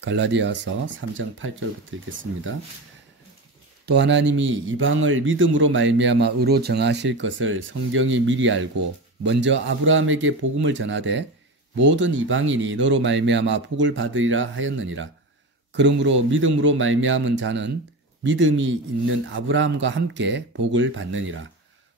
갈라디아서 3장 8절부터 읽겠습니다. 또 하나님이 이방을 믿음으로 말미암아 의로 정하실 것을 성경이 미리 알고 먼저 아브라함에게 복음을 전하되 모든 이방인이 너로 말미암아 복을 받으리라 하였느니라. 그러므로 믿음으로 말미암은 자는 믿음이 있는 아브라함과 함께 복을 받느니라.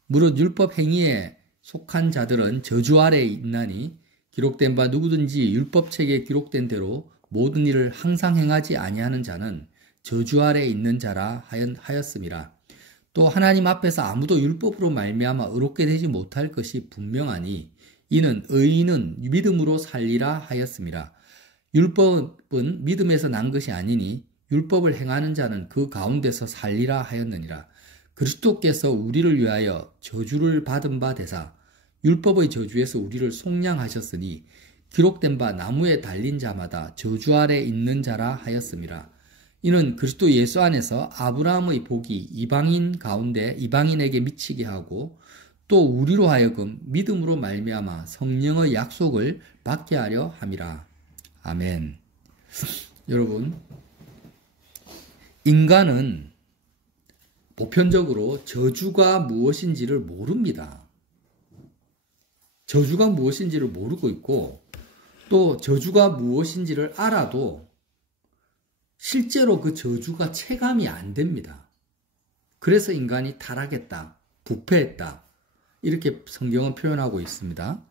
무릇 율법 행위에 속한 자들은 저주 아래에 있나니 기록된 바 누구든지 율법책에 기록된 대로 모든 일을 항상 행하지 아니하는 자는 저주 아래에 있는 자라 하였음이라. 또 하나님 앞에서 아무도 율법으로 말미암아 의롭게 되지 못할 것이 분명하니 이는 의인은 믿음으로 살리라 하였음이라. 율법은 믿음에서 난 것이 아니니 율법을 행하는 자는 그 가운데서 살리라 하였느니라. 그리스도께서 우리를 위하여 저주를 받은 바 되사 율법의 저주에서 우리를 속량하셨으니 기록된 바 나무에 달린 자마다 저주 아래 있는 자라 하였음이라. 이는 그리스도 예수 안에서 아브라함의 복이 이방인 가운데 이방인에게 미치게 하고 또 우리로 하여금 믿음으로 말미암아 성령의 약속을 받게 하려 함이라. 아멘. 여러분, 인간은 보편적으로 저주가 무엇인지를 모릅니다. 저주가 무엇인지를 모르고 있고 또 저주가 무엇인지를 알아도 실제로 그 저주가 체감이 안 됩니다. 그래서 인간이 타락했다, 부패했다 이렇게 성경은 표현하고 있습니다.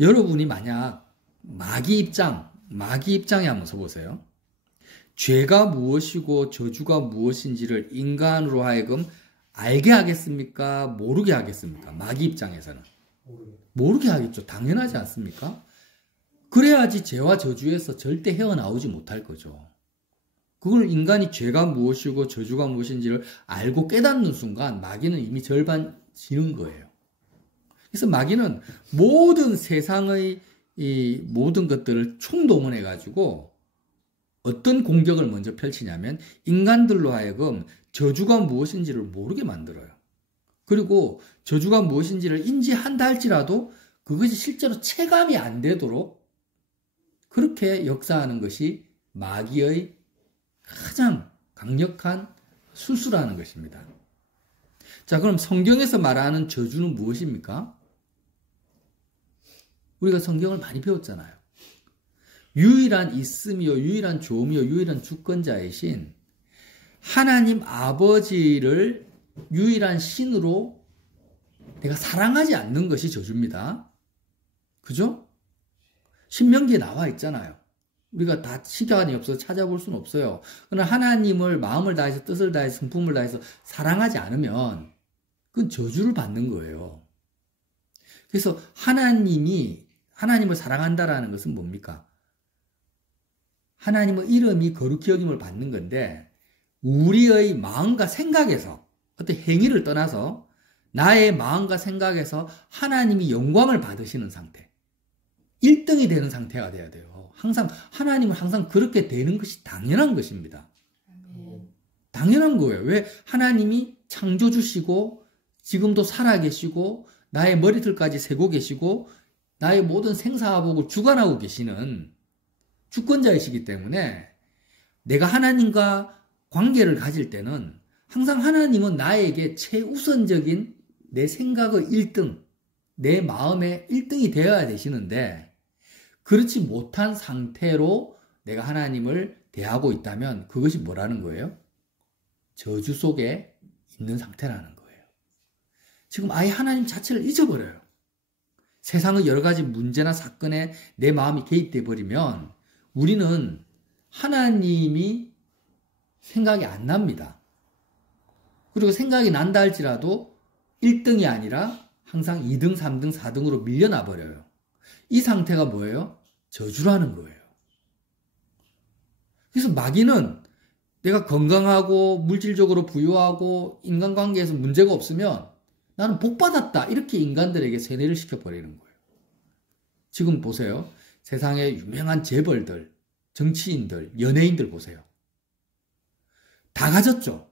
여러분이 만약 마귀 입장에 한번 서보세요. 죄가 무엇이고 저주가 무엇인지를 인간으로 하여금 알게 하겠습니까? 모르게 하겠습니까? 마귀 입장에서는 모르게 하겠죠. 당연하지 않습니까? 그래야지 죄와 저주에서 절대 헤어나오지 못할 거죠. 그걸 인간이 죄가 무엇이고 저주가 무엇인지를 알고 깨닫는 순간 마귀는 이미 절반 지는 거예요. 그래서 마귀는 모든 세상의 이 모든 것들을 총동원해가지고 어떤 공격을 먼저 펼치냐면 인간들로 하여금 저주가 무엇인지를 모르게 만들어요. 그리고 저주가 무엇인지를 인지한다 할지라도 그것이 실제로 체감이 안 되도록 그렇게 역사하는 것이 마귀의 가장 강력한 수수라는 것입니다. 자, 그럼 성경에서 말하는 저주는 무엇입니까? 우리가 성경을 많이 배웠잖아요. 유일한 있음이요, 유일한 조음이요, 유일한 주권자이신 하나님 아버지를 유일한 신으로 내가 사랑하지 않는 것이 저주입니다. 그죠? 신명기에 나와 있잖아요. 우리가 다 시간이 없어서 찾아볼 수는 없어요. 그러나 하나님을 마음을 다해서 뜻을 다해서 성품을 다해서 사랑하지 않으면 그건 저주를 받는 거예요. 그래서 하나님을 사랑한다라는 것은 뭡니까? 하나님의 이름이 거룩히 여김을 받는 건데 우리의 마음과 생각에서 어떤 행위를 떠나서 나의 마음과 생각에서 하나님이 영광을 받으시는 상태, 1등이 되는 상태가 돼야 돼요. 하나님은 항상 그렇게 되는 것이 당연한 것입니다. 당연한 거예요. 왜? 하나님이 창조주시고 지금도 살아계시고 나의 머리털까지 세고 계시고 나의 모든 생사화복을 주관하고 계시는 주권자이시기 때문에 내가 하나님과 관계를 가질 때는 항상 하나님은 나에게 최우선적인 내 생각의 1등, 내 마음의 1등이 되어야 되시는데 그렇지 못한 상태로 내가 하나님을 대하고 있다면 그것이 뭐라는 거예요? 저주 속에 있는 상태라는 거예요. 지금 아예 하나님 자체를 잊어버려요. 세상의 여러 가지 문제나 사건에 내 마음이 개입돼 버리면 우리는 하나님이 생각이 안 납니다. 그리고 생각이 난다 할지라도 1등이 아니라 항상 2등, 3등, 4등으로 밀려나 버려요. 이 상태가 뭐예요? 저주라는 거예요. 그래서 마귀는 내가 건강하고 물질적으로 부유하고 인간관계에서 문제가 없으면 나는 복받았다 이렇게 인간들에게 세뇌를 시켜버리는 거예요. 지금 보세요. 세상의 유명한 재벌들, 정치인들, 연예인들 보세요. 다 가졌죠.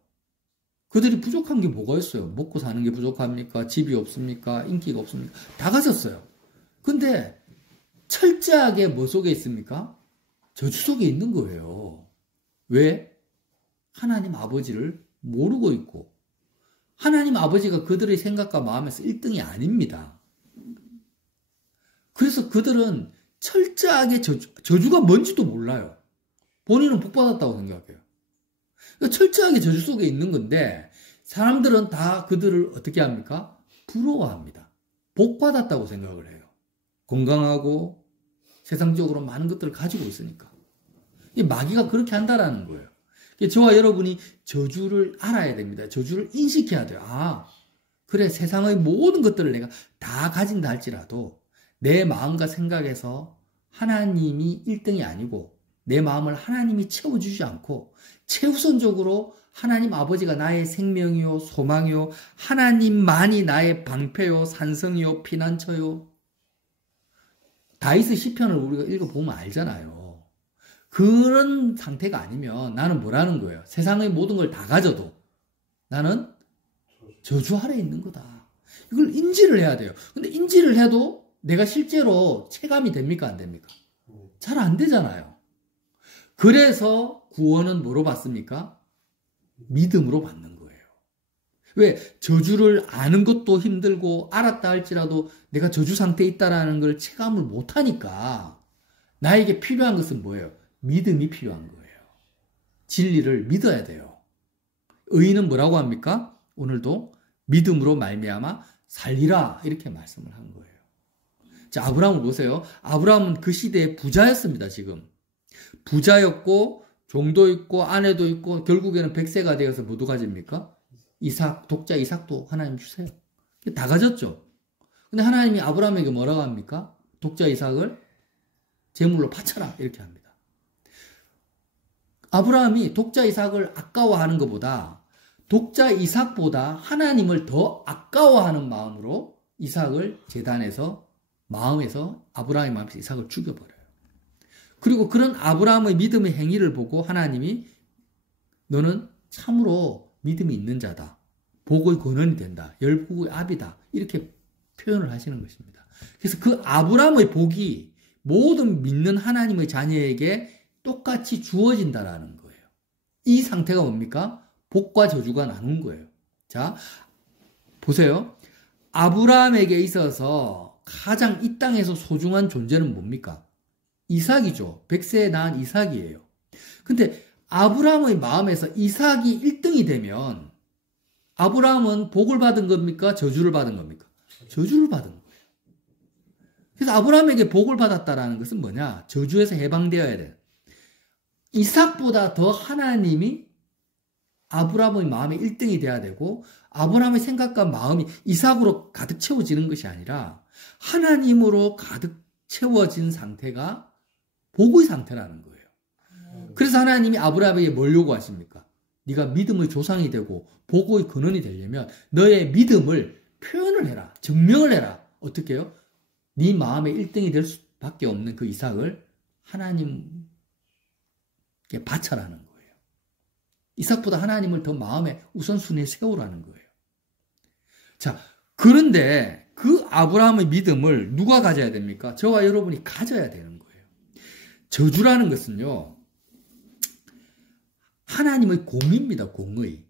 그들이 부족한 게 뭐가 있어요? 먹고 사는 게 부족합니까? 집이 없습니까? 인기가 없습니까? 다 가졌어요. 근데 철저하게 뭐 속에 있습니까? 저주 속에 있는 거예요. 왜? 하나님 아버지를 모르고 있고 하나님 아버지가 그들의 생각과 마음에서 1등이 아닙니다. 그래서 그들은 철저하게 저주가 뭔지도 몰라요. 본인은 복받았다고 생각해요. 그러니까 철저하게 저주 속에 있는 건데 사람들은 다 그들을 어떻게 합니까? 부러워합니다. 복받았다고 생각을 해요. 건강하고 세상적으로 많은 것들을 가지고 있으니까. 이 마귀가 그렇게 한다라는 거예요. 저와 여러분이 저주를 알아야 됩니다. 저주를 인식해야 돼요. 아, 그래, 세상의 모든 것들을 내가 다 가진다 할지라도 내 마음과 생각에서 하나님이 1등이 아니고 내 마음을 하나님이 채워주지 않고 최우선적으로 하나님 아버지가 나의 생명이요 소망이요 하나님만이 나의 방패요 산성이요 피난처요. 다윗의 시편을 우리가 읽어보면 알잖아요. 그런 상태가 아니면 나는 뭐라는 거예요? 세상의 모든 걸 다 가져도 나는 저주 아래 있는 거다. 이걸 인지를 해야 돼요. 근데 인지를 해도 내가 실제로 체감이 됩니까? 안 됩니까? 잘 안 되잖아요. 그래서 구원은 뭐로 받습니까? 믿음으로 받는 거예요. 왜? 저주를 아는 것도 힘들고 알았다 할지라도 내가 저주 상태에 있다는 걸 체감을 못하니까 나에게 필요한 것은 뭐예요? 믿음이 필요한 거예요. 진리를 믿어야 돼요. 의인은 뭐라고 합니까? 오늘도 믿음으로 말미암아 살리라 이렇게 말씀을 한 거예요. 자, 아브라함을 보세요. 아브라함은 그 시대의 부자였습니다. 지금 부자였고 종도 있고 아내도 있고 결국에는 100세가 되어서 뭐도 가집니까? 이삭, 독자 이삭도 하나님 주세요. 다 가졌죠. 근데 하나님이 아브라함에게 뭐라고 합니까? 독자 이삭을 제물로 바쳐라 이렇게 합니다. 아브라함이 독자 이삭을 아까워하는 것보다 독자 이삭보다 하나님을 더 아까워하는 마음으로 이삭을 제단에서 마음에서 아브라함의 마음에서 이삭을 죽여버려요. 그리고 그런 아브라함의 믿음의 행위를 보고 하나님이 너는 참으로 믿음이 있는 자다. 복의 근원이 된다. 열국의 압이다. 이렇게 표현을 하시는 것입니다. 그래서 그 아브라함의 복이 모든 믿는 하나님의 자녀에게 똑같이 주어진다라는 거예요. 이 상태가 뭡니까? 복과 저주가 나눈 거예요. 자, 보세요. 아브라함에게 있어서 가장 이 땅에서 소중한 존재는 뭡니까? 이삭이죠. 100세에 낳은 이삭이에요. 근데 아브라함의 마음에서 이삭이 1등이 되면 아브라함은 복을 받은 겁니까? 저주를 받은 겁니까? 저주를 받은 거예요. 그래서 아브라함에게 복을 받았다라는 것은 뭐냐? 저주에서 해방되어야 돼요. 이삭보다 더 하나님이 아브라함의 마음에 1등이 돼야 되고 아브라함의 생각과 마음이 이삭으로 가득 채워지는 것이 아니라 하나님으로 가득 채워진 상태가 복의 상태라는 거예요. 그래서 하나님이 아브라함에게 뭘 요구하십니까? 네가 믿음의 조상이 되고 복의 근원이 되려면 너의 믿음을 표현을 해라. 증명을 해라. 어떻게 해요? 네 마음에 1등이 될 수밖에 없는 그 이삭을 하나님께 바쳐라는 거예요. 이삭보다 하나님을 더 마음에 우선순위에 세우라는 거예요. 자, 그런데 그 아브라함의 믿음을 누가 가져야 됩니까? 저와 여러분이 가져야 되는 거예요. 저주라는 것은요, 하나님의 공입니다. 공의.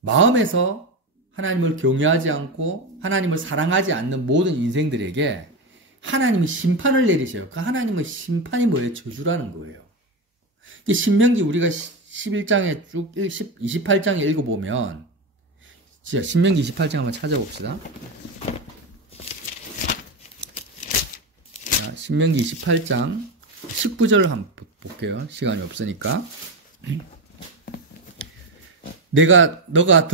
마음에서 하나님을 경외하지 않고 하나님을 사랑하지 않는 모든 인생들에게 하나님이 심판을 내리셔요. 그 하나님의 심판이 뭐예요? 저주라는 거예요. 신명기 우리가 11장에 쭉 28장에 읽어보면 자, 신명기 28장 한번 찾아봅시다. 자, 신명기 28장 19절을 한번 볼게요. 시간이 없으니까. 너가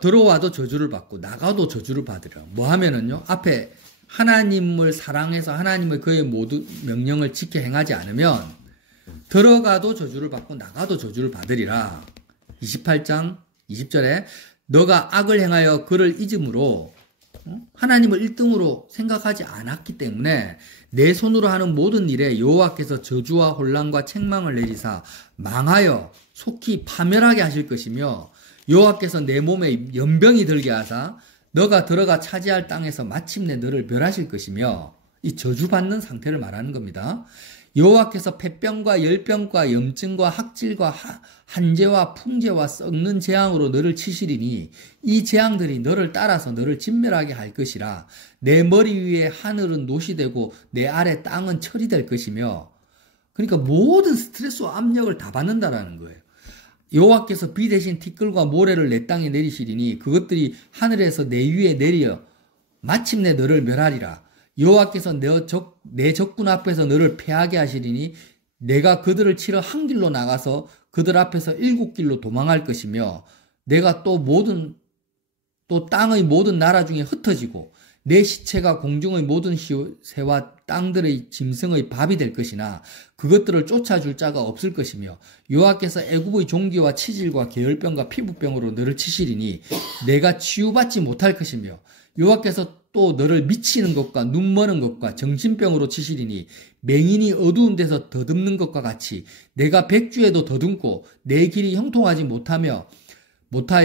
들어와도 저주를 받고 나가도 저주를 받으라. 뭐 하면은요, 앞에 하나님을 사랑해서 하나님의 그의 모든 명령을 지켜 행하지 않으면 들어가도 저주를 받고 나가도 저주를 받으리라. 28장 20절에 너가 악을 행하여 그를 잊음으로 하나님을 1등으로 생각하지 않았기 때문에 내 손으로 하는 모든 일에 여호와께서 저주와 혼란과 책망을 내리사 망하여 속히 파멸하게 하실 것이며 여호와께서 내 몸에 연병이 들게 하사 너가 들어가 차지할 땅에서 마침내 너를 멸하실 것이며 이 저주받는 상태를 말하는 겁니다. 여호와께서 폐병과 열병과 염증과 학질과 한재와 풍재와 썩는 재앙으로 너를 치시리니 이 재앙들이 너를 따라서 너를 진멸하게 할 것이라. 내 머리 위에 하늘은 노시 되고 내 아래 땅은 철이 될 것이며. 그러니까 모든 스트레스와 압력을 다 받는다라는 거예요. 여호와께서 비 대신 티끌과 모래를 내 땅에 내리시리니 그것들이 하늘에서 내 위에 내려 마침내 너를 멸하리라. 여호와께서 내 적군 앞에서 너를 패하게 하시리니 내가 그들을 치러 한 길로 나가서 그들 앞에서 7길로 도망할 것이며 내가 또 땅의 모든 나라 중에 흩어지고 내 시체가 공중의 모든 새와 땅들의 짐승의 밥이 될 것이나 그것들을 쫓아줄 자가 없을 것이며 여호와께서 애굽의 종기와 치질과 계열병과 피부병으로 너를 치시리니 내가 치유받지 못할 것이며 여호와께서 또 너를 미치는 것과 눈머는 것과 정신병으로 치시리니 맹인이 어두운 데서 더듬는 것과 같이 내가 백주에도 더듬고 내 길이 형통하지 못하여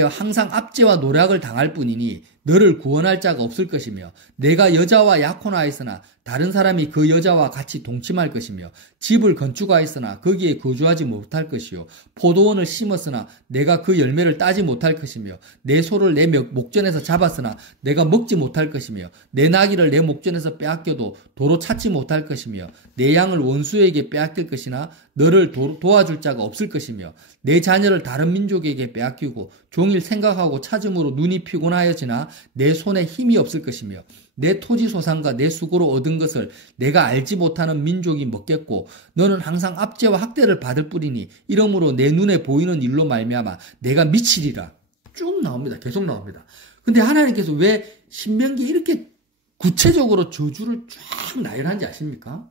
항상 압제와 노략을 당할 뿐이니 너를 구원할 자가 없을 것이며 내가 여자와 약혼하였으나 다른 사람이 그 여자와 같이 동침할 것이며 집을 건축하였으나 거기에 거주하지 못할 것이요 포도원을 심었으나 내가 그 열매를 따지 못할 것이며 내 소를 내 목전에서 잡았으나 내가 먹지 못할 것이며 내 나귀를 내 목전에서 빼앗겨도 도로 찾지 못할 것이며 내 양을 원수에게 빼앗길 것이나 너를 도와줄 자가 없을 것이며 내 자녀를 다른 민족에게 빼앗기고 종일 생각하고 찾음으로 눈이 피곤하여지나 내 손에 힘이 없을 것이며 내 토지 소산과 내 수고로 얻은 것을 내가 알지 못하는 민족이 먹겠고 너는 항상 압제와 학대를 받을 뿐이니 이러므로 내 눈에 보이는 일로 말미암아 내가 미치리라. 쭉 나옵니다. 계속 나옵니다. 근데 하나님께서 왜 신명기에 이렇게 구체적으로 저주를 쫙 나열한지 아십니까?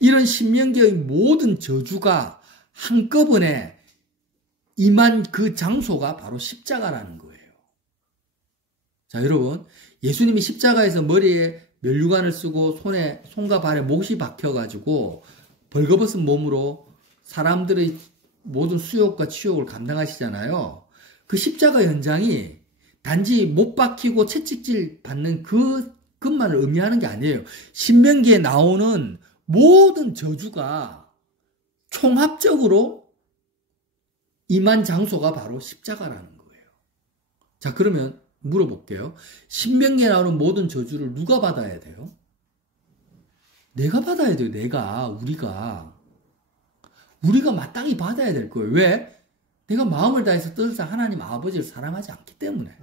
이런 신명기의 모든 저주가 한꺼번에 임한 그 장소가 바로 십자가라는 거예요. 자, 여러분, 예수님이 십자가에서 머리에 면류관을 쓰고 손과 발에 못이 박혀가지고 벌거벗은 몸으로 사람들의 모든 수욕과 치욕을 감당하시잖아요. 그 십자가 현장이 단지 못 박히고 채찍질 받는 그것만을 의미하는 게 아니에요. 신명기에 나오는 모든 저주가 총합적으로 임한 장소가 바로 십자가라는 거예요. 자, 그러면 물어볼게요. 신명기에 나오는 모든 저주를 누가 받아야 돼요? 내가 받아야 돼요. 우리가 마땅히 받아야 될 거예요. 왜? 내가 마음을 다해서 뜻을 하나님 아버지를 사랑하지 않기 때문에.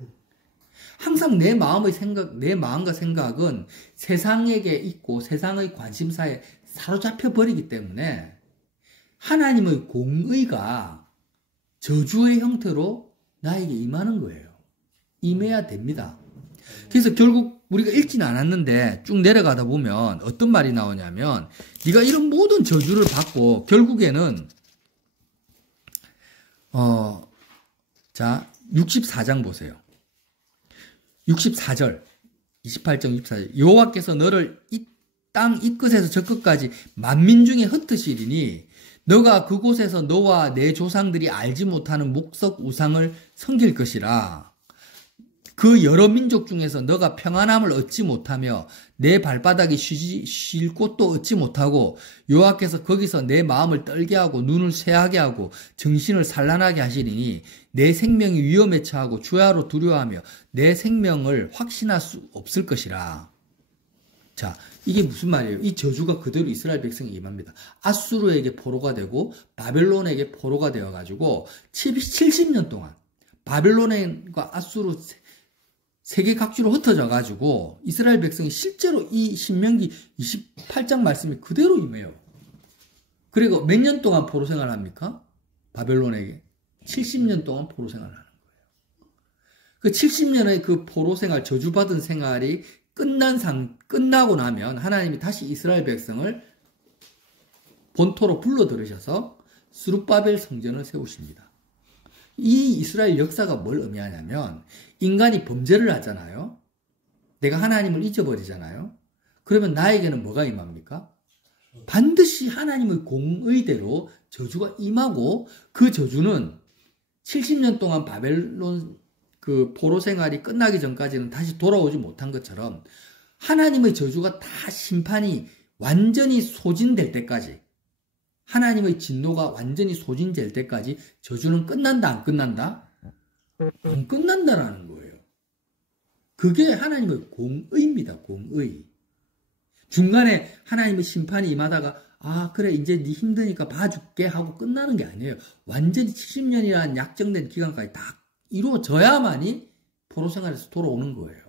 항상 내 마음과 생각은 세상에게 있고 세상의 관심사에 사로잡혀 버리기 때문에 하나님의 공의가 저주의 형태로 나에게 임하는 거예요. 임해야 됩니다. 그래서 결국 우리가 읽지는 않았는데 쭉 내려가다 보면 어떤 말이 나오냐면 네가 이런 모든 저주를 받고 결국에는 자 64장 보세요. 64절 28장 64절 여호와께서 너를 이 땅 이 끝에서 저 끝까지 만민 중에 흩으시리니 너가 그곳에서 너와 내 조상들이 알지 못하는 목석 우상을 섬길 것이라. 그 여러 민족 중에서 너가 평안함을 얻지 못하며 내 발바닥이 쉴 곳도 얻지 못하고 여호와께서 거기서 내 마음을 떨게 하고 눈을 쇠하게 하고 정신을 산란하게 하시리니 내 생명이 위험에 처하고 주야로 두려워하며 내 생명을 확신할 수 없을 것이라. 자, 이게 무슨 말이에요? 이 저주가 그대로 이스라엘 백성에 임합니다. 아수르에게 포로가 되고 바벨론에게 포로가 되어가지고 70년 동안 바벨론과 아수르 세계 각지로 흩어져 가지고 이스라엘 백성이 실제로 이 신명기 28장 말씀이 그대로 임해요. 그리고 몇 년 동안 포로 생활을 합니까? 바벨론에게 70년 동안 포로 생활을 하는 거예요. 그 70년의 그 포로 생활, 저주받은 생활이 끝나고 나면 하나님이 다시 이스라엘 백성을 본토로 불러들으셔서 스룹바벨 성전을 세우십니다. 이 이스라엘 역사가 뭘 의미하냐면 인간이 범죄를 하잖아요. 내가 하나님을 잊어버리잖아요. 그러면 나에게는 뭐가 임합니까? 반드시 하나님의 공의대로 저주가 임하고 그 저주는 70년 동안 바벨론 그 포로 생활이 끝나기 전까지는 다시 돌아오지 못한 것처럼 하나님의 저주가 다 심판이 완전히 소진될 때까지, 하나님의 진노가 완전히 소진될 때까지 저주는 끝난다, 안 끝난다? 안 끝난다라는 거예요. 그게 하나님의 공의입니다. 공의. 중간에 하나님의 심판이 임하다가 그래 이제 네 힘드니까 봐줄게 하고 끝나는 게 아니에요. 완전히 70년이라는 약정된 기간까지 다 이루어져야만이 포로 생활에서 돌아오는 거예요.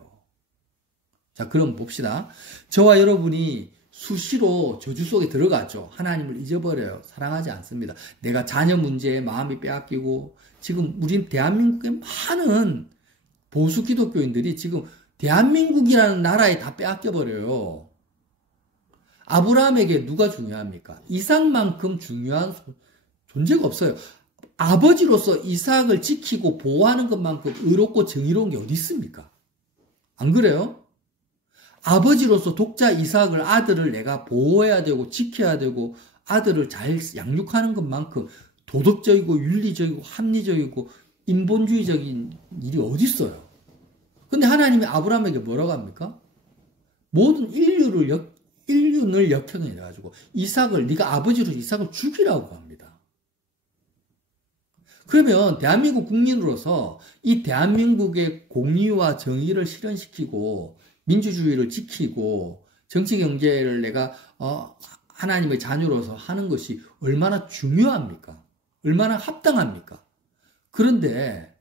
자, 그럼 봅시다. 저와 여러분이 수시로 저주 속에 들어가죠. 하나님을 잊어버려요. 사랑하지 않습니다. 내가 자녀 문제에 마음이 빼앗기고, 지금 우리 대한민국의 많은 보수 기독교인들이 지금 대한민국이라는 나라에 다 빼앗겨버려요. 아브라함에게 누가 중요합니까? 이삭만큼 중요한 존재가 없어요. 아버지로서 이삭을 지키고 보호하는 것만큼 의롭고 정의로운 게 어디 있습니까? 안 그래요? 아버지로서 독자 이삭을, 아들을 내가 보호해야 되고 지켜야 되고 아들을 잘 양육하는 것만큼 도덕적이고 윤리적이고 합리적이고 인본주의적인 일이 어디 있어요? 근데 하나님이 아브라함에게 뭐라고 합니까? 모든 인류를 역행해가지고 이삭을, 네가 아버지로 이삭을 죽이라고 합니다. 그러면 대한민국 국민으로서 이 대한민국의 공의와 정의를 실현시키고 민주주의를 지키고 정치 경제를 내가 하나님의 자녀로서 하는 것이 얼마나 중요합니까? 얼마나 합당합니까? 그런데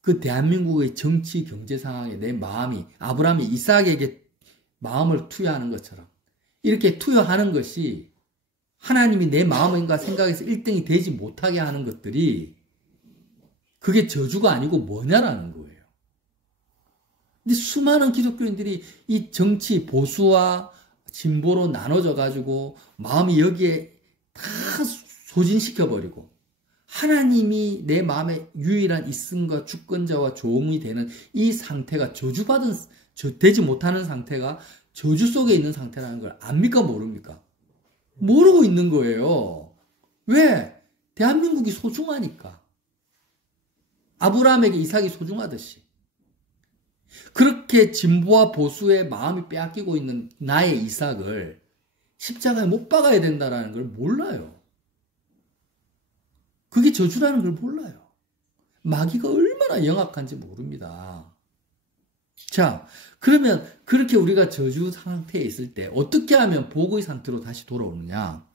그 대한민국의 정치 경제 상황에 내 마음이 아브라함이 이삭에게 마음을 투여하는 것처럼 이렇게 투여하는 것이 하나님이 내 마음인가 생각에서 1등이 되지 못하게 하는 것들이 그게 저주가 아니고 뭐냐라는 거예요. 근데 수많은 기독교인들이 이 정치 보수와 진보로 나눠져 가지고 마음이 여기에 다 소진시켜버리고 하나님이 내 마음의 유일한 있음과 주권자와 조음이 되는 이 상태가 되지 못하는 상태가 저주 속에 있는 상태라는 걸 압니까 모릅니까? 모르고 있는 거예요. 왜? 대한민국이 소중하니까. 아브라함에게 이삭이 소중하듯이. 그렇게 진보와 보수의 마음이 빼앗기고 있는 나의 이삭을 십자가에 못 박아야 된다는 걸 몰라요. 그게 저주라는 걸 몰라요. 마귀가 얼마나 영악한지 모릅니다. 자, 그러면 그렇게 우리가 저주 상태에 있을 때 어떻게 하면 복의 상태로 다시 돌아오느냐?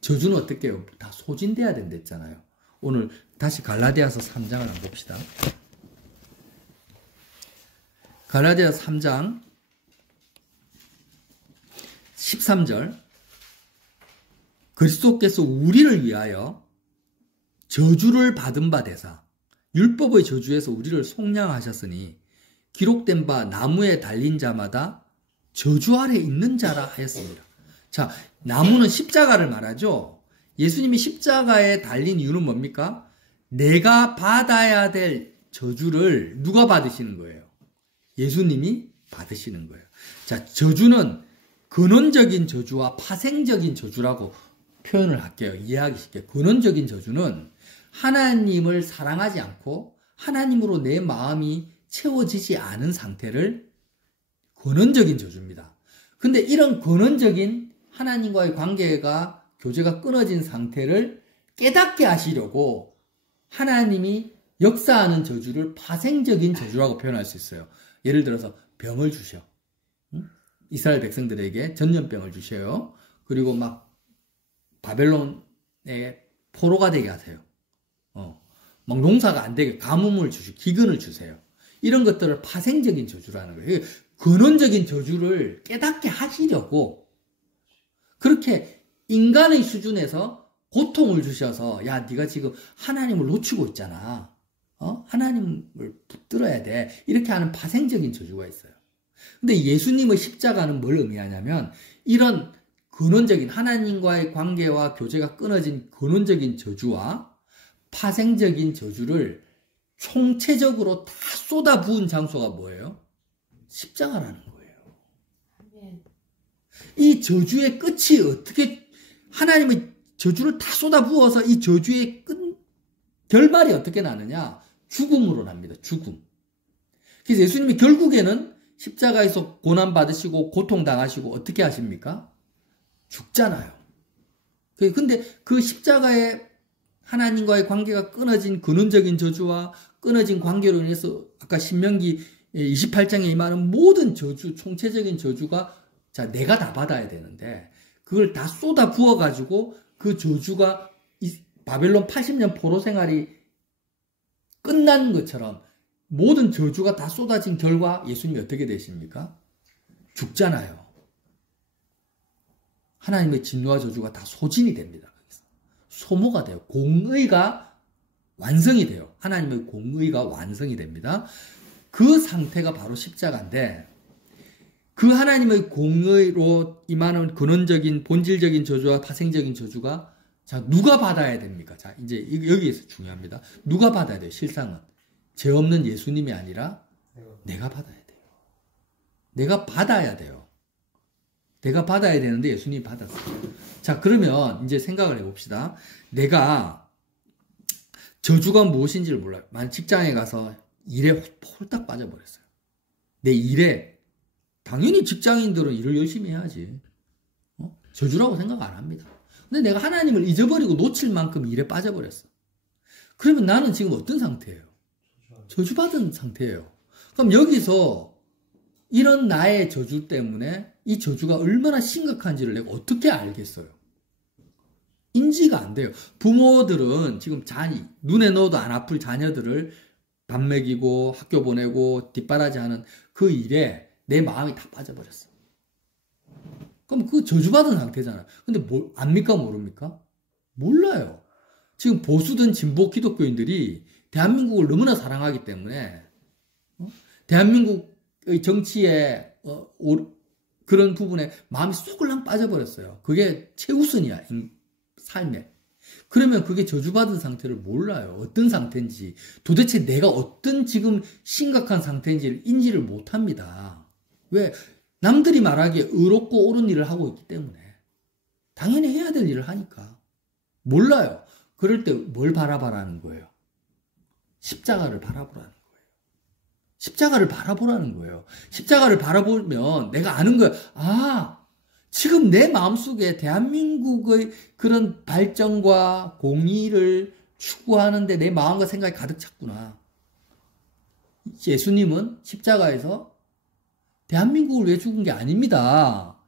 저주는 어떻게 해요? 다 소진돼야 된댔잖아요. 오늘 다시 갈라디아서 3장을 한번 봅시다. 갈라디아서 3장 13절 그리스도께서 우리를 위하여 저주를 받은 바 되사 율법의 저주에서 우리를 속량하셨으니 기록된 바 나무에 달린 자마다 저주 아래 있는 자라 하였습니다. 자, 나무는 십자가를 말하죠. 예수님이 십자가에 달린 이유는 뭡니까? 내가 받아야 될 저주를 누가 받으시는 거예요? 예수님이 받으시는 거예요. 자, 저주는 근원적인 저주와 파생적인 저주라고 표현을 할게요. 이해하기 쉽게. 근원적인 저주는 하나님을 사랑하지 않고 하나님으로 내 마음이 채워지지 않은 상태를 근원적인 저주입니다. 근데 이런 근원적인 하나님과의 관계가 교제가 끊어진 상태를 깨닫게 하시려고 하나님이 역사하는 저주를 파생적인 저주라고 표현할 수 있어요. 예를 들어서 병을 주셔. 이스라엘 백성들에게 전염병을 주셔요. 그리고 막 바벨론에 포로가 되게 하세요. 막 농사가 안 되게 가뭄을 주시고 기근을 주세요. 이런 것들을 파생적인 저주라는 거예요. 근원적인 저주를 깨닫게 하시려고 그렇게 인간의 수준에서 고통을 주셔서 야 네가 지금 하나님을 놓치고 있잖아. 하나님을 붙들어야 돼. 이렇게 하는 파생적인 저주가 있어요. 근데 예수님의 십자가는 뭘 의미하냐면 이런 근원적인 하나님과의 관계와 교제가 끊어진 근원적인 저주와 파생적인 저주를 총체적으로 다 쏟아부은 장소가 뭐예요? 십자가라는 거예요. 이 저주의 끝이 어떻게 하나님의 저주를 다 쏟아부어서 이 저주의 결말이 어떻게 나느냐? 죽음으로 납니다. 죽음. 그래서 예수님이 결국에는 십자가에서 고난받으시고 고통당하시고 어떻게 하십니까? 죽잖아요. 근데 그 십자가에 하나님과의 관계가 끊어진 근원적인 저주와 끊어진 관계로 인해서 아까 신명기 28장에 임하는 모든 저주, 총체적인 저주가 자, 내가 다 받아야 되는데 그걸 다 쏟아 부어가지고 그 저주가 바벨론 80년 포로 생활이 끝난 것처럼 모든 저주가 다 쏟아진 결과 예수님이 어떻게 되십니까? 죽잖아요. 하나님의 진노와 저주가 다 소진이 됩니다. 소모가 돼요. 공의가 완성이 돼요. 하나님의 공의가 완성이 됩니다. 그 상태가 바로 십자가인데 그 하나님의 공의로 임하는 근원적인 본질적인 저주와 파생적인 저주가 자 누가 받아야 됩니까? 자 이제 여기에서 중요합니다. 누가 받아야 돼요? 실상은 죄 없는 예수님이 아니라 내가 받아야 돼요. 내가 받아야 돼요. 내가 받아야 되는데 예수님이 받았어요. 자 그러면 이제 생각을 해봅시다. 내가 저주가 무엇인지를 몰라요. 만약 직장에 가서 일에 홀딱 빠져버렸어요. 내 일에 당연히 직장인들은 일을 열심히 해야지. 저주라고 생각 안 합니다. 근데 내가 하나님을 잊어버리고 놓칠 만큼 일에 빠져버렸어. 그러면 나는 지금 어떤 상태예요? 저주받은 상태예요. 그럼 여기서 이런 나의 저주 때문에 이 저주가 얼마나 심각한지를 내가 어떻게 알겠어요? 인지가 안 돼요. 부모들은 지금 눈에 넣어도 안 아플 자녀들을 밥 먹이고 학교 보내고 뒷바라지하는 그 일에 내 마음이 다 빠져버렸어. 그럼 그 저주받은 상태잖아요. 근데 압니까 모릅니까? 몰라요. 지금 보수든 진보 기독교인들이 대한민국을 너무나 사랑하기 때문에 대한민국의 정치에 그런 부분에 마음이 쏙을랑 빠져버렸어요. 그게 최우선이야. 삶에. 그러면 그게 저주받은 상태를 몰라요. 어떤 상태인지. 도대체 내가 어떤 지금 심각한 상태인지를 인지를 못합니다. 왜? 남들이 말하기에 의롭고 옳은 일을 하고 있기 때문에. 당연히 해야 될 일을 하니까. 몰라요. 그럴 때 뭘 바라보라는 거예요? 십자가를 바라보라는 거예요. 십자가를 바라보라는 거예요. 십자가를 바라보면 내가 아는 거예요. 아, 지금 내 마음속에 대한민국의 그런 발전과 공의를 추구하는데 내 마음과 생각이 가득 찼구나. 예수님은 십자가에서 대한민국을 위해 죽은 게 아닙니다.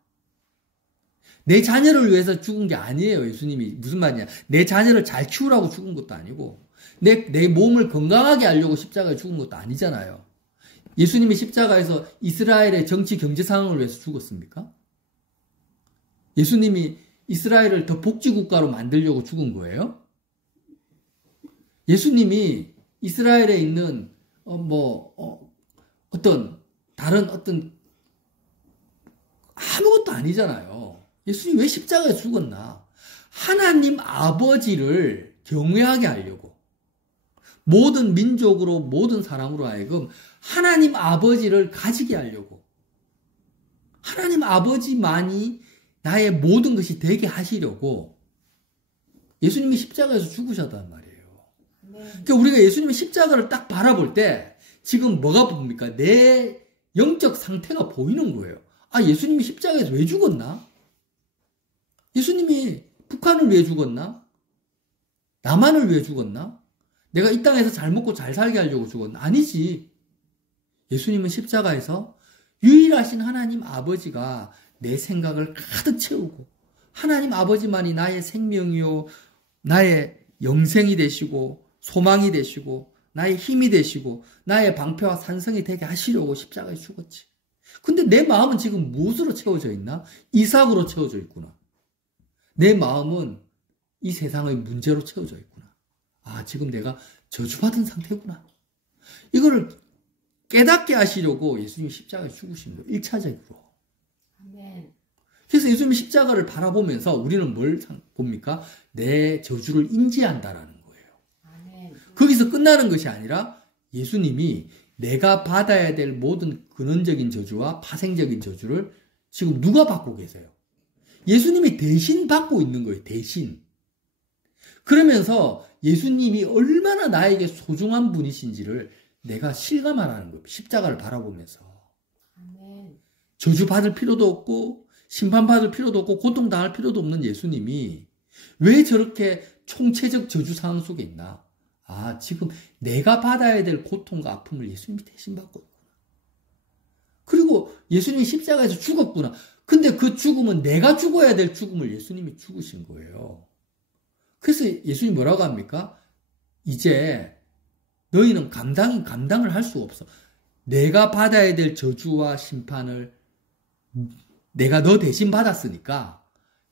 내 자녀를 위해서 죽은 게 아니에요. 예수님이 무슨 말이냐. 내 자녀를 잘 키우라고 죽은 것도 아니고 내 몸을 건강하게 하려고 십자가에 죽은 것도 아니잖아요. 예수님이 십자가에서 이스라엘의 정치 경제 상황을 위해서 죽었습니까? 예수님이 이스라엘을 더 복지국가로 만들려고 죽은 거예요? 예수님이 이스라엘에 있는 다른 아무것도 아니잖아요. 예수님이 왜 십자가에 죽었나? 하나님 아버지를 경외하게 하려고. 모든 민족으로 모든 사람으로 하여금 하나님 아버지를 가지게 하려고. 하나님 아버지만이 나의 모든 것이 되게 하시려고 예수님이 십자가에서 죽으셨단 말이에요. 그러니까 우리가 예수님의 십자가를 딱 바라볼 때 지금 뭐가 보입니까? 내 영적 상태가 보이는 거예요. 아, 예수님이 십자가에서 왜 죽었나? 예수님이 북한을 위해 죽었나? 남한을 위해 죽었나? 내가 이 땅에서 잘 먹고 잘 살게 하려고 죽었나? 아니지. 예수님은 십자가에서 유일하신 하나님 아버지가 내 생각을 가득 채우고 하나님 아버지만이 나의 생명이요 나의 영생이 되시고 소망이 되시고 나의 힘이 되시고 나의 방패와 산성이 되게 하시려고 십자가에 죽었지. 근데 내 마음은 지금 무엇으로 채워져 있나? 이삭으로 채워져 있구나. 내 마음은 이 세상의 문제로 채워져 있구나. 아, 지금 내가 저주받은 상태구나. 이거를 깨닫게 하시려고 예수님이 십자가에 죽으신 거예요. 1차적으로. 그래서 예수님이 십자가를 바라보면서 우리는 뭘 봅니까? 내 저주를 인지한다라는 거예요. 거기서 끝나는 것이 아니라 예수님이 내가 받아야 될 모든 근원적인 저주와 파생적인 저주를 지금 누가 받고 계세요? 예수님이 대신 받고 있는 거예요. 대신. 그러면서 예수님이 얼마나 나에게 소중한 분이신지를 내가 실감하라는 거예요. 십자가를 바라보면서. 저주 받을 필요도 없고 심판받을 필요도 없고 고통당할 필요도 없는 예수님이 왜 저렇게 총체적 저주 상황 속에 있나? 아, 지금 내가 받아야 될 고통과 아픔을 예수님이 대신 받고 있구나. 그리고 예수님이 십자가에서 죽었구나. 근데 그 죽음은 내가 죽어야 될 죽음을 예수님이 죽으신 거예요. 그래서 예수님이 뭐라고 합니까? 이제 너희는 감당을 할 수 없어. 내가 받아야 될 저주와 심판을 내가 너 대신 받았으니까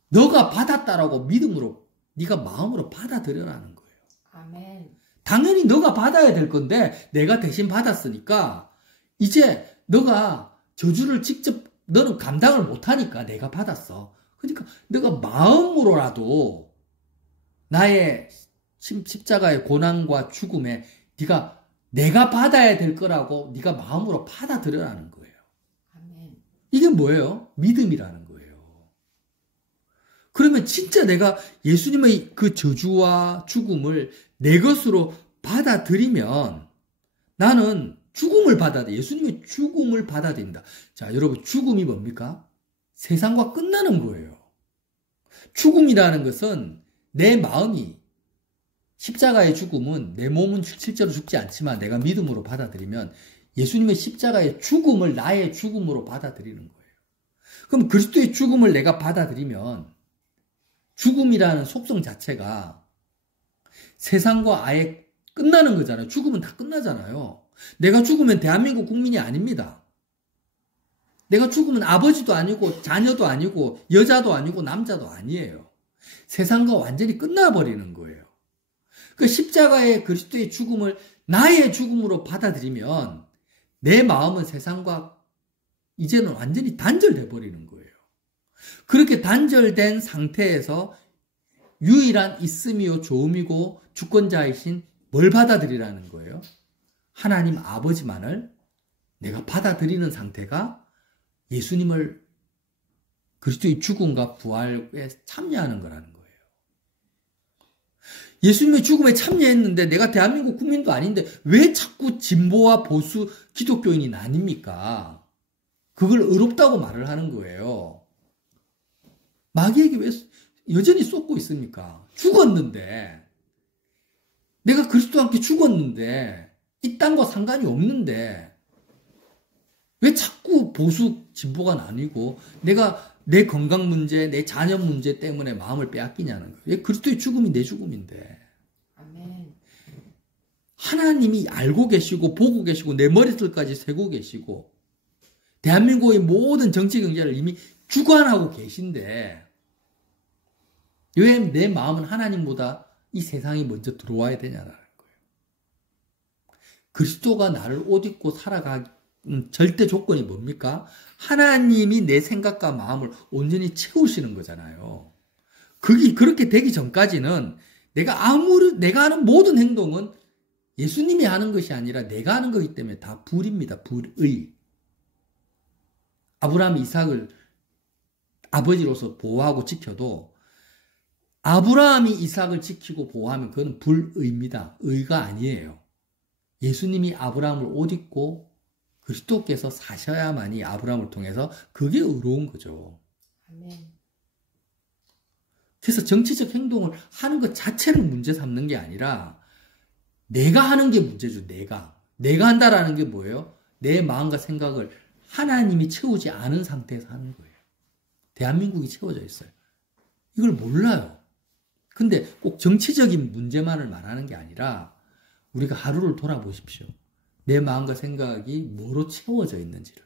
너가 받았다라고 믿음으로 네가 마음으로 받아들여라는 거예요. 아멘. 당연히 너가 받아야 될 건데 내가 대신 받았으니까 이제 너가 저주를 직접 너는 감당을 못하니까 내가 받았어. 그러니까 너가 마음으로라도 나의 십자가의 고난과 죽음에 내가 받아야 될 거라고 네가 마음으로 받아들여라는 거예요. 아멘. 이게 뭐예요? 믿음이라는 거예요. 그러면 진짜 내가 예수님의 그 저주와 죽음을 내 것으로 받아들이면 나는 예수님의 죽음을 받아들인다. 자, 여러분, 죽음이 뭡니까? 세상과 끝나는 거예요. 죽음이라는 것은 내 마음이 십자가의 죽음은 내 몸은 실제로 죽지 않지만 내가 믿음으로 받아들이면 예수님의 십자가의 죽음을 나의 죽음으로 받아들이는 거예요. 그럼 그리스도의 죽음을 내가 받아들이면 죽음이라는 속성 자체가 세상과 아예 끝나는 거잖아요. 죽으면 다 끝나잖아요. 내가 죽으면 대한민국 국민이 아닙니다. 내가 죽으면 아버지도 아니고 자녀도 아니고 여자도 아니고 남자도 아니에요. 세상과 완전히 끝나버리는 거예요. 그 십자가의 그리스도의 죽음을 나의 죽음으로 받아들이면 내 마음은 세상과 이제는 완전히 단절돼 버리는 거예요. 그렇게 단절된 상태에서 유일한 있음이요 좋음이고 주권자이신 뭘 받아들이라는 거예요? 하나님 아버지만을 내가 받아들이는 상태가 예수님을 그리스도의 죽음과 부활에 참여하는 거라는 거예요. 예수님의 죽음에 참여했는데 내가 대한민국 국민도 아닌데 왜 자꾸 진보와 보수 기독교인이 나뉩니까? 그걸 의롭다고 말을 하는 거예요. 마귀에게 왜 여전히 쏟고 있습니까? 죽었는데 내가 그리스도와 함께 죽었는데 이 땅과 상관이 없는데 왜 자꾸 보수 진보가 나뉘고 내가 내 건강 문제, 내 자녀 문제 때문에 마음을 빼앗기냐는 거예요. 왜 그리스도의 죽음이 내 죽음인데. 아멘. 하나님이 알고 계시고 보고 계시고 내 머리털까지 세고 계시고 대한민국의 모든 정치 경제를 이미 주관하고 계신데 왜 내 마음은 하나님보다 이 세상이 먼저 들어와야 되냐는 거예요. 그리스도가 나를 옷 입고 살아가는 절대 조건이 뭡니까? 하나님이 내 생각과 마음을 온전히 채우시는 거잖아요. 그렇게 되기 전까지는 내가 하는 모든 행동은 예수님이 하는 것이 아니라 내가 하는 거기 때문에 다 불입니다. 불의. 아브라함이 이삭을 아버지로서 보호하고 지켜도 아브라함이 이삭을 지키고 보호하면 그건 불의입니다. 의가 아니에요. 예수님이 아브라함을 옷 입고 그리스도께서 사셔야만이 아브라함을 통해서 그게 의로운 거죠. 아멘. 그래서 정치적 행동을 하는 것 자체를 문제 삼는 게 아니라 내가 하는 게 문제죠. 내가 한다라는 게 뭐예요? 내 마음과 생각을 하나님이 채우지 않은 상태에서 하는 거예요. 대한민국이 채워져 있어요. 이걸 몰라요. 근데 꼭 정치적인 문제만을 말하는 게 아니라 우리가 하루를 돌아보십시오. 내 마음과 생각이 뭐로 채워져 있는지를.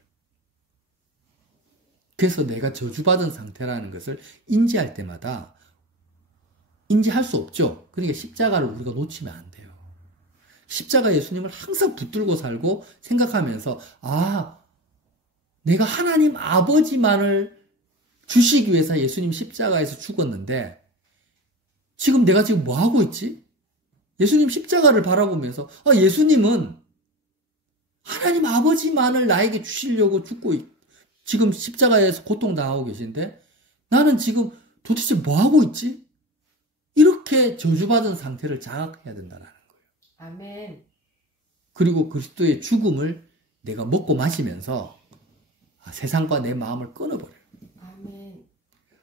그래서 내가 저주받은 상태라는 것을 인지할 때마다 인지할 수 없죠. 그러니까 십자가를 우리가 놓치면 안 돼요. 십자가 예수님을 항상 붙들고 살고 생각하면서 내가 하나님 아버지만을 주시기 위해서 예수님 십자가에서 죽었는데 지금 내가 뭐 하고 있지? 예수님 십자가를 바라보면서 예수님은 하나님 아버지만을 나에게 주시려고 지금 십자가에서 고통당하고 계신데 나는 지금 도대체 뭐 하고 있지? 이렇게 저주받은 상태를 자각해야 된다는 거예요. 아멘. 그리고 그리스도의 죽음을 내가 먹고 마시면서 세상과 내 마음을 끊어버려요. 아멘.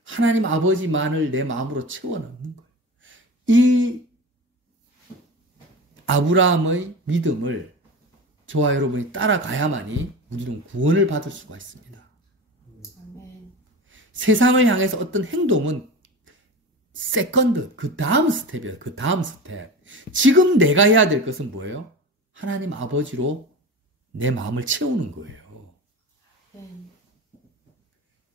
하나님 아버지만을 내 마음으로 채워 넣는 거예요. 이 아브라함의 믿음을 저와 여러분이 따라가야만이 우리는 구원을 받을 수가 있습니다. 아멘. 세상을 향해서 어떤 행동은 세컨드, 그 다음 스텝이에요. 그 다음 스텝. 지금 내가 해야 될 것은 뭐예요? 하나님 아버지로 내 마음을 채우는 거예요. 아멘.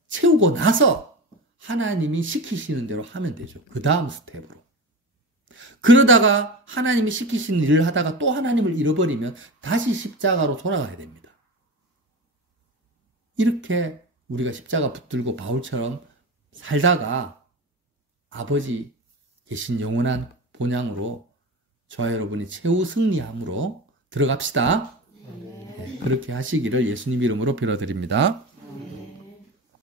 채우고 나서 하나님이 시키시는 대로 하면 되죠. 그 다음 스텝으로. 그러다가 하나님이 시키시는 일을 하다가 또 하나님을 잃어버리면 다시 십자가로 돌아가야 됩니다. 이렇게 우리가 십자가 붙들고 바울처럼 살다가 아버지 계신 영원한 본향으로 저와 여러분이 최후 승리함으로 들어갑시다. 네, 그렇게 하시기를 예수님 이름으로 빌어드립니다.